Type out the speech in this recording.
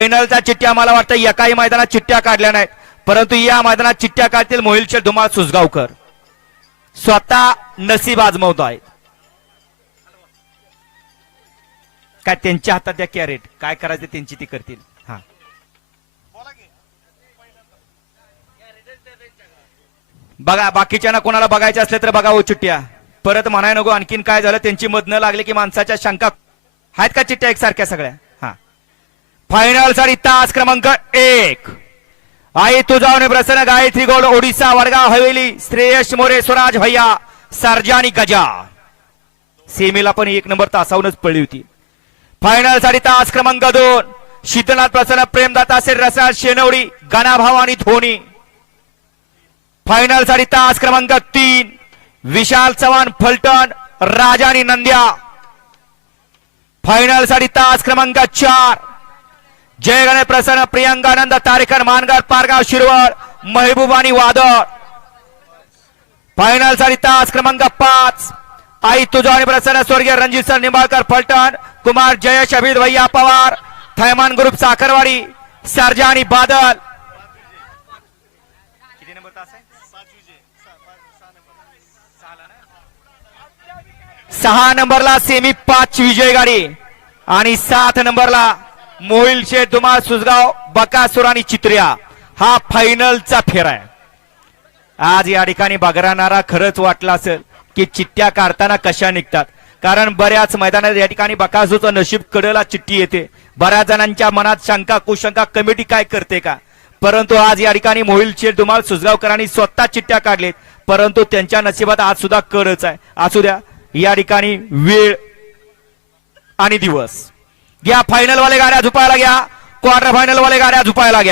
फायनलचा चिठ्ठ्या मला वाटतं एकाही मैदानात चिठ्ठ्या काढल्या नाहीत. परंतु या मैदानात चिठ्ठ्या काढतील मोहिलचे धुमाळ सुसगावकर स्वतः नसीब आजमवतो आहे. काय त्यांच्या हातात त्या कॅरेट काय करायचं त्यांची ती करतील. हा. बघा बाकीच्यांना कोणाला बघायचे असले तर बघा हो चिठ्ठ्या. परत म्हणाय नको आणखीन काय झालं त्यांची मत न लागली की माणसाच्या शंका आहेत का चिठ्ठ्या एकसारख्या सगळ्या? फायनलसाठी तास क्रमांक एक. आई तुझावणे प्रसन्न गायत्री गोड ओडिसा वडगाव हवेली श्रेयश मोरे स्वराज भैया सर्जा गजा. सेमीला पण एक नंबर तासाहूनच पडली होती. फायनलसाठी तास क्रमांक दोन. शीतनाथ प्रसन्न प्रेमदाता असेल रसाळ शेनवडी गणाभाव आणि धोनी. फायनलसाठी तास क्रमांक तीन. विशाल चव्हाण फलटण राजानी नंद्या. फायनलसाठी तास क्रमांक चार. जय गणेश प्रसन्न प्रियंकानंद तारेकर मानगार पारगाव शिरवळ महबूब आणि वादळ. फायनलसाठी तास क्रमांक पाच. आई तुझा आणि प्रसन्न स्वर्गीय रणजित सर निंबाळकर फलटण. कुमार जयेश अभिद भैया पवार. थैमान ग्रुप साखरवाडी. सरजा आणि बादल. सहा नंबरला सेमी पाच विजय गाडी. आणि सात नंबरला मोहिल शेठ सुजगाव सुसगाव बकासूर आणि चित्र्या. हा फायनलचा फेरा आहे. आज या ठिकाणी बघराणारा खरंच वाटला असेल की चिठ्ठ्या काढताना कशा निघतात. कारण बऱ्याच मैदानात या ठिकाणी बकासूरचं नशीब कडेला चिठ्ठी येते. बऱ्याच जणांच्या मनात शंका कुशंका कमिटी काय करते का? परंतु आज या ठिकाणी मोहिल शेठ दुमाळ सुसगावकरांनी स्वतः चिठ्ठ्या काढलेत. परंतु त्यांच्या नशिबात आज सुद्धा करच आहे. असू द्या या ठिकाणी वेळ आणि दिवस. घ्या फायनल वाले गाड्या झुपायला घ्या क्वार्टर फायनल वाले गाड्या झुपायला घ्या